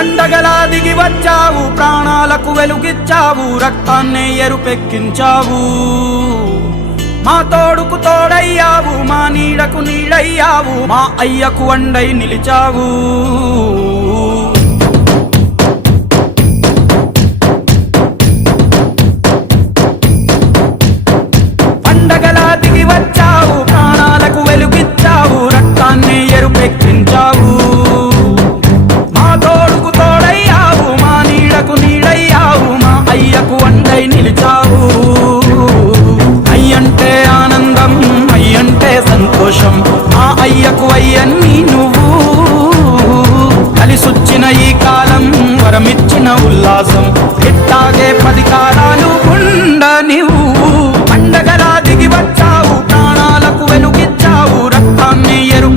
పండగలా దిగి వచ్చావు, ప్రాణాలకు వెలుగిచ్చావు, రక్తాన్నే ఎరుపెక్కించావు. మా తోడుకు తోడయ్యావు, మా నీడకు నీడయ్యావు, మా అయ్యకు అండై నిలిచావు. పండగలా దిగి వచ్చావు, ప్రాణాలకు వెలుగిచ్చావు, రక్తాన్నే ఎరుపెక్కించావు. మా తోడుకు తోడయ్యావు, మా నీడకు నీడయ్యావు, మా అయ్యకు అండై నిలిచావు. అయ్యంటే ఆనందం, అయ్యంటే సంతోషం, మా అయ్యకు అయ్యన్ని నువ్వు. కలిసొచ్చిన ఈ కాలం వరమిచ్చిన ఉల్లాసం, ఇట్టాగే 10 కాలాలు ఉండనివ్వు.